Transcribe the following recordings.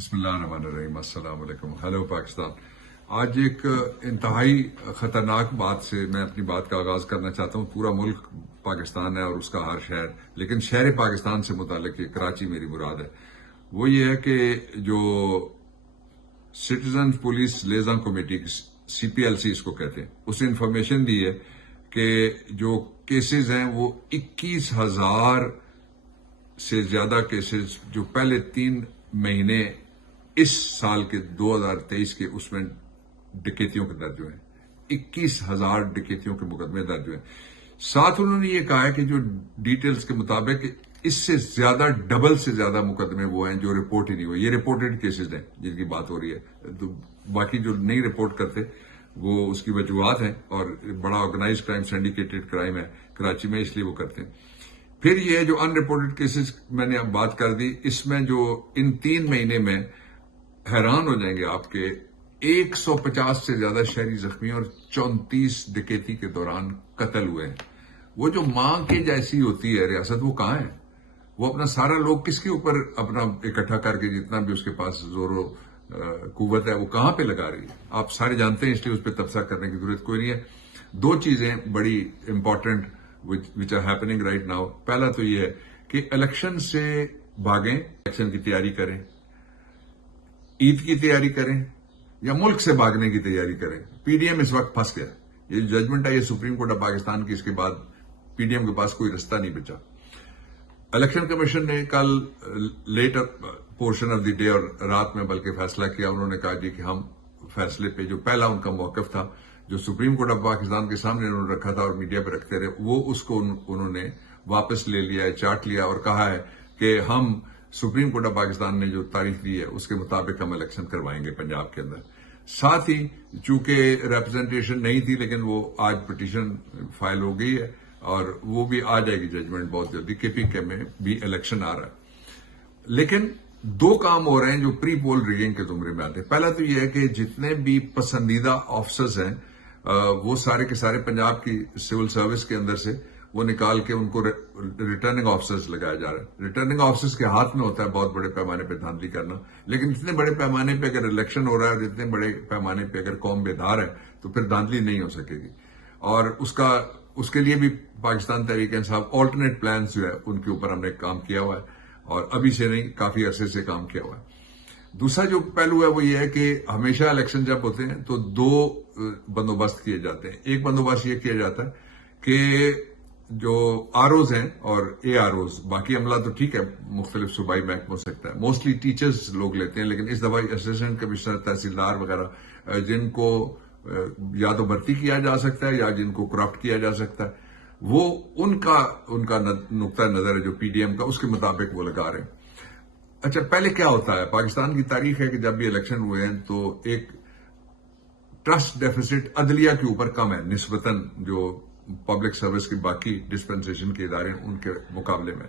بسم اللہ الرحمن الرحیم، السلام علیکم، ہیلو پاکستان۔ آج ایک انتہائی خطرناک بات سے میں اپنی بات کا آغاز کرنا چاہتا ہوں۔ پورا ملک پاکستان ہے اور اس کا ہر شہر، لیکن شہر پاکستان سے متعلق کراچی میری مراد ہے۔ وہ یہ ہے کہ جو citizen police liaison committee CPLC اس کو کہتے ہیں، اس نے انفارمیشن دی ہے کہ جو کیسز ہیں وہ 21,000 سے زیادہ کیسز جو پہلے 3 مہینے اس سال کے 2023 کے اس میں ڈکیتیوں کے درج ہوئے ہیں۔ 21,000 ڈکیتیوں کے مقدمے درج ہوئے ہیں۔ ساتھ انہوں نے یہ کہا ہے کہ جو ڈیٹیلز کے مطابق اس سے زیادہ، ڈبل سے زیادہ مقدمے وہ ہیں جو رپورٹ ہی نہیں ہوئے۔ یہ رپورٹڈ کیسز ہیں جن کی بات ہو رہی ہے، تو باقی جو نہیں رپورٹ کرتے وہ اس کی وجوہات ہیں، اور بڑا آرگنائز کرائم، سینڈیکیٹڈ کرائم ہے کراچی میں، اس لیے وہ کرتے ہیں۔ پھر یہ جو ان رپورٹڈ کیسز میں نے اب بات کر دی، اس میں جو ان 3 مہینے میں حیران ہو جائیں گے آپ کے 150 سے زیادہ شہری زخمی اور 34 ڈکیتی کے دوران قتل ہوئے ہیں۔ وہ جو ماں کے جیسی ہوتی ہے ریاست، وہ کہاں ہے؟ وہ اپنا سارا لوگ کس کے اوپر اپنا اکٹھا کر کے جتنا بھی اس کے پاس زور و قوت ہے وہ کہاں پہ لگا رہی ہے؟ آپ سارے جانتے ہیں، اس لیے اس پہ تبصرہ کرنے کی ضرورت کوئی نہیں ہے۔ 2 چیزیں بڑی important which are happening right now۔ پہلا تو یہ ہے کہ الیکشن سے بھاگیں، الیکشن کی تیاری کریں، عید کی تیاری کریں یا ملک سے بھاگنے کی تیاری کریں۔ PDM اس وقت پھنس گیا۔ یہ ججمنٹ ہے یہ سپریم کورٹ آف پاکستان کی، اس کے بعد PDM کے پاس کوئی رستہ نہیں بچا۔ الیکشن کمیشن نے کل late portion of the day اور رات میں بلکہ فیصلہ کیا۔ انہوں نے کہا جی کہ ہم فیصلے پہ جو پہلا ان کا موقف تھا، جو سپریم کورٹ آف پاکستان کے سامنے انہوں نے رکھا تھا اور میڈیا پہ رکھتے رہے، وہ اس کو انہوں نے واپس لے لیا ہے، چاٹ لیا اور کہا ہے کہ ہم سپریم کورٹ آف پاکستان نے جو تاریخ دی ہے اس کے مطابق ہم الیکشن کروائیں گے پنجاب کے اندر۔ ساتھ ہی چونکہ ریپرزنٹیشن نہیں تھی، لیکن وہ آج پٹیشن فائل ہو گئی ہے اور وہ بھی آ جائے گی ججمنٹ بہت جلدی۔ KPK میں بھی الیکشن آ رہا ہے، لیکن 2 کام ہو رہے ہیں جو پری پول ریگنگ کے زمرے میں آتے ہیں۔ پہلا تو یہ ہے کہ جتنے بھی پسندیدہ آفیسرز ہیں وہ سارے کے سارے پنجاب کی سول سروس کے اندر سے وہ نکال کے ان کو ریٹرننگ آفیسرز لگایا جا رہا ہے۔ ریٹرننگ آفیسرز کے ہاتھ میں ہوتا ہے بہت بڑے پیمانے پہ دھاندلی کرنا، لیکن اتنے بڑے پیمانے پہ اگر الیکشن ہو رہا ہے اور اتنے بڑے پیمانے پہ اگر قوم بیدار ہے تو پھر دھاندلی نہیں ہو سکے گی۔ اور اس کے لیے بھی پاکستان تحریک انصاف آلٹرنیٹ پلانز جو ہے ان کے اوپر ہم نے کام کیا ہوا ہے، اور ابھی سے نہیں، کافی عرصے سے کام کیا ہوا ہے۔ دوسرا جو پہلو ہے وہ یہ ہے کہ ہمیشہ الیکشن جب ہوتے ہیں تو 2 بندوبست کیے جاتے ہیں۔ ایک بندوبست یہ کیا جاتا ہے کہ جو ROs ہیں اور AROs، باقی عملہ تو ٹھیک ہے مختلف صوبائی محکموں ہو سکتا ہے، موسٹلی ٹیچرز لوگ لیتے ہیں، لیکن اس دفعہ اسسٹنٹ کمشنر، تحصیلدار وغیرہ جن کو یا تو بھرتی کیا جا سکتا ہے یا جن کو کرپٹ کیا جا سکتا ہے، وہ ان کا نقطہ نظر ہے جو PDM کا، اس کے مطابق وہ لگا رہے ہیں۔ اچھا، پہلے کیا ہوتا ہے؟ پاکستان کی تاریخ ہے کہ جب بھی الیکشن ہوئے ہیں تو ایک ٹرسٹ ڈیفیسٹ عدلیہ کے اوپر کم ہے نسبتاً جو پبلک سروس کے باقی ڈسپنسیشن کے ادارے ہیں ان کے مقابلے میں۔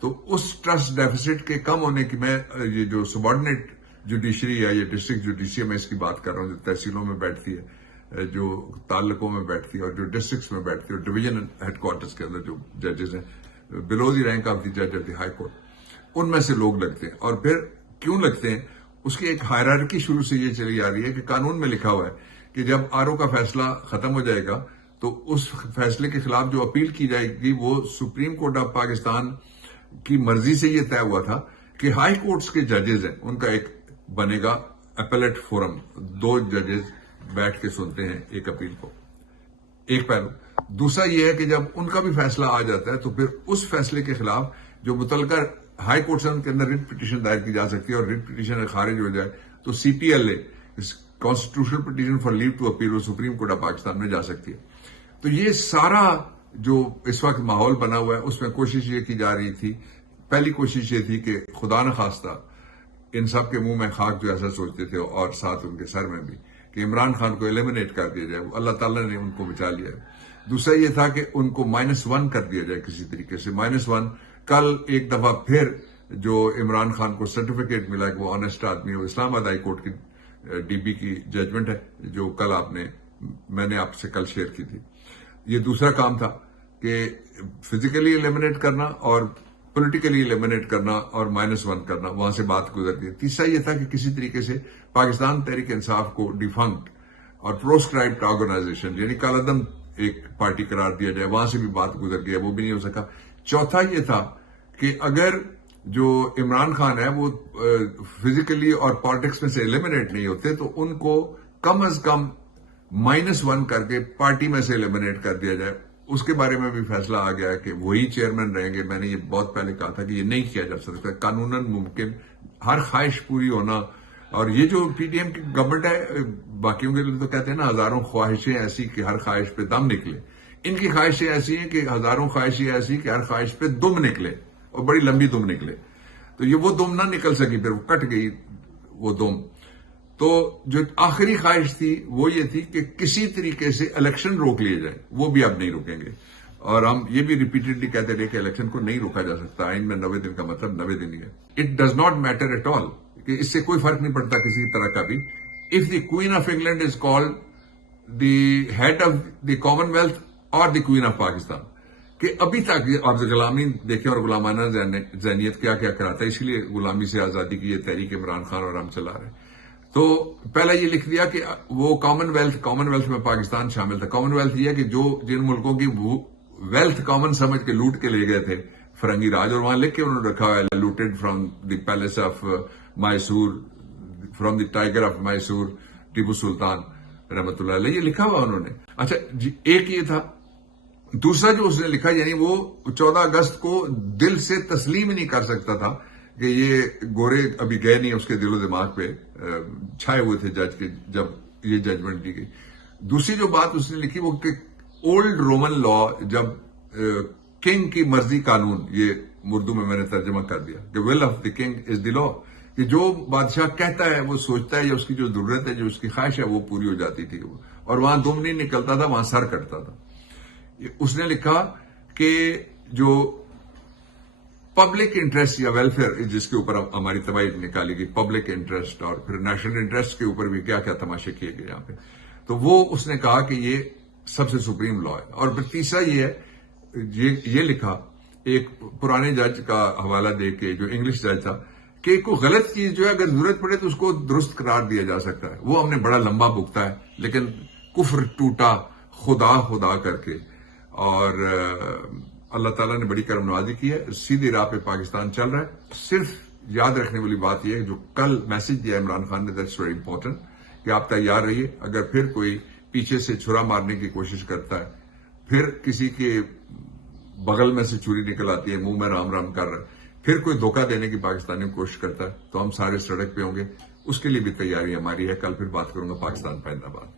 تو اس ٹرسٹ ڈیفیسٹ کے کم ہونے کی میں یہ جو سبارڈینیٹ جوڈیشری ہے، یہ ڈسٹرکٹ جوڈیشری، میں اس کی بات کر رہا ہوں، جو تحصیلوں میں بیٹھتی ہے، جو تعلقوں میں بیٹھتی ہے اور جو ڈسٹرکٹس میں بیٹھتی ہے، اور ڈویژن ہیڈ کوارٹرز کے اندر جو ججز ہیں بلو دی رینک آف دی جج آف دی ہائی کورٹ، ان میں سے لوگ لگتے ہیں۔ اور پھر کیوں لگتے ہیں؟ اس کی ایک ہائرارکی شروع سے یہ چلی آ رہی ہے کہ قانون میں لکھا ہوا ہے کہ جب RO کا فیصلہ ختم ہو جائے گا تو اس فیصلے کے خلاف جو اپیل کی جائے گی وہ سپریم کورٹ آف پاکستان کی مرضی سے یہ طے ہوا تھا کہ ہائی کورٹس کے ججز ہیں ان کا ایک بنے گا اپیلیٹ فورم، 2 ججز بیٹھ کے سنتے ہیں ایک اپیل کو، ایک پہلو۔ دوسرا یہ ہے کہ جب ان کا بھی فیصلہ آ جاتا ہے تو پھر اس فیصلے کے خلاف جو متعلقہ ہائی کورٹ سے ان کے اندر ریٹ پٹیشن دائر کی جا سکتی ہے، اور ریٹ پٹیشن خارج ہو جائے تو CPLA constitutional petition for leave to appeal وہ سپریم کورٹ آف پاکستان میں جا سکتی ہے۔ تو یہ سارا جو اس وقت ماحول بنا ہوا ہے اس میں کوشش یہ کی جا رہی تھی، پہلی کوشش یہ تھی کہ خدا نخواستہ ان سب کے منہ میں خاک جو ایسا سوچتے تھے اور ساتھ ان کے سر میں بھی، کہ عمران خان کو ایلیمنیٹ کر دیا جائے۔ اللہ تعالیٰ نے ان کو بچا لیا ہے۔ دوسرا یہ تھا کہ ان کو -1 کر دیا جائے کسی طریقے سے، -1۔ کل ایک دفعہ پھر جو عمران خان کو سرٹیفکیٹ ملا کہ وہ آنےسٹ آدمی ہے، وہ اسلام آباد ہائی کورٹ کی DB کی ججمنٹ ہے جو کل میں نے آپ سے کل شیئر کی تھی۔ یہ دوسرا کام تھا کہ فزیکلی ایلیمنیٹ کرنا اور پولیٹیکلی ایلیمنیٹ کرنا اور -1 کرنا، وہاں سے بات گزرتی ہے۔ تیسرا یہ تھا کہ کسی طریقے سے پاکستان تحریک انصاف کو ڈیفنکٹ اور پروسکرائبڈ آرگنائزیشن یعنی کالعدم ایک پارٹی قرار دیا جائے، وہاں سے بھی بات گزر گیا، وہ بھی نہیں ہو سکا۔ چوتھا یہ تھا کہ اگر جو عمران خان ہے وہ فزیکلی اور پالیٹکس میں سے ایلیمنیٹ نہیں ہوتے تو ان کو کم از کم -1 کر کے پارٹی میں سے ایلیمنیٹ کر دیا جائے۔ اس کے بارے میں بھی فیصلہ آ گیا کہ وہی چیئرمین رہیں گے۔ میں نے یہ بہت پہلے کہا تھا کہ یہ نہیں کیا جا سکتا، قانوناً ممکن ہر خواہش پوری ہونا۔ اور یہ جو پی ڈی ایم کی گورنمنٹ ہے، باقیوں کے لیے تو کہتے ہیں نا ہزاروں خواہشیں ایسی کہ ہر خواہش پہ دم نکلے، ان کی خواہشیں ایسی ہیں کہ ہزاروں خواہشیں ایسی کہ ہر خواہش پہ دم نکلے اور بڑی لمبی دم نکلے۔ تو یہ وہ دم نہ نکل سکی، پھر وہ کٹ گئی وہ دم۔ تو جو آخری خواہش تھی وہ یہ تھی کہ کسی طریقے سے الیکشن روک لیے جائیں، وہ بھی اب نہیں روکیں گے۔ اور ہم یہ بھی ریپیٹڈلی کہتے رہے کہ الیکشن کو نہیں روکا جا سکتا، آئین میں 90 دن کا مطلب 90 دن ہی ہے۔ It does not matter at all, کہ اس سے کوئی فرق نہیں پڑتا کسی طرح کا بھی۔ If the queen of England is called the head of the commonwealth اور دی کوئین آف پاکستان، کہ ابھی تک آپ غلامی دیکھیں اور غلامانہ ذہنیت کیا کیا کراتا ہے، اسی لیے غلامی سے آزادی کی یہ تحریک عمران خان اور ہم چلا رہے ہیں۔ تو پہلا یہ لکھ دیا کہ وہ کامن ویلتھ میں پاکستان شامل تھا۔ کامن ویلتھ یہ ہے کہ جو جن ملکوں کی ویلتھ کامن سمجھ کے لوٹ کے لے گئے تھے فرنگی راج، اور وہاں لکھ کے انہوں نے رکھا ہوا ہے looted from the palace of Mysore, from the tiger of Mysore Tipu Sultan رحمۃ اللہ علیہ، یہ لکھا ہوا انہوں نے۔ اچھا جی، ایک یہ تھا۔ دوسرا جو اس نے لکھا، یعنی وہ 14 اگست کو دل سے تسلیم ہی نہیں کر سکتا تھا کہ یہ گورے ابھی گئے نہیں، اس کے دل و دماغ پہ چھائے ہوئے تھے جج کے جب یہ ججمنٹ دی گئی۔ دوسری جو بات اس نے لکھی وہ کہ اولڈ رومن لا، جب کنگ کی مرضی قانون، یہ اردو میں نے ترجمہ کر دیا کہ ول آف دی کنگ از دی لا، کہ جو بادشاہ کہتا ہے وہ سوچتا ہے، یا اس کی جو ضرورت ہے، جو اس کی خواہش ہے وہ پوری ہو جاتی تھی، اور وہاں دم نہیں نکلتا تھا، وہاں سر کٹتا تھا۔ اس نے لکھا کہ جو پبلک انٹرسٹ یا ویلفیئر، جس کے اوپر ہماری تباہی نکالی گئی، پبلک انٹرسٹ اور پھر نیشنل انٹرسٹ کے اوپر بھی کیا کیا تماشے کیے گئے یہاں پہ، تو وہ اس نے کہا کہ یہ سب سے سپریم لا ہے۔ اور پھر تیسرا یہ ہے، یہ لکھا ایک پرانے جج کا حوالہ دے کے، جو انگلش جج تھا، کہ کوئی غلط چیز جو ہے اگر ضرورت پڑے تو اس کو درست قرار دیا جا سکتا ہے۔ وہ ہم نے بڑا لمبا بھگتا ہے، لیکن کفر ٹوٹا خدا کر کے، اور اللہ تعالیٰ نے بڑی کرم نوازی کی ہے، سیدھی راہ پہ پاکستان چل رہا ہے۔ صرف یاد رکھنے والی بات یہ ہے، جو کل میسج دیا عمران خان نے، دیٹس ویری امپورٹنٹ، کہ آپ تیار رہیے، اگر پھر کوئی پیچھے سے چھرا مارنے کی کوشش کرتا ہے، پھر کسی کے بغل میں سے چھری نکل آتی ہے، منہ میں رام رام کر رہا ہے، پھر کوئی دھوکہ دینے کی پاکستانیوں کی کوشش کرتا ہے، تو ہم سارے سڑک پہ ہوں گے، اس کے لیے بھی تیاری ہماری ہے۔ کل پھر بات کروں گا پاکستان پائندہ باد۔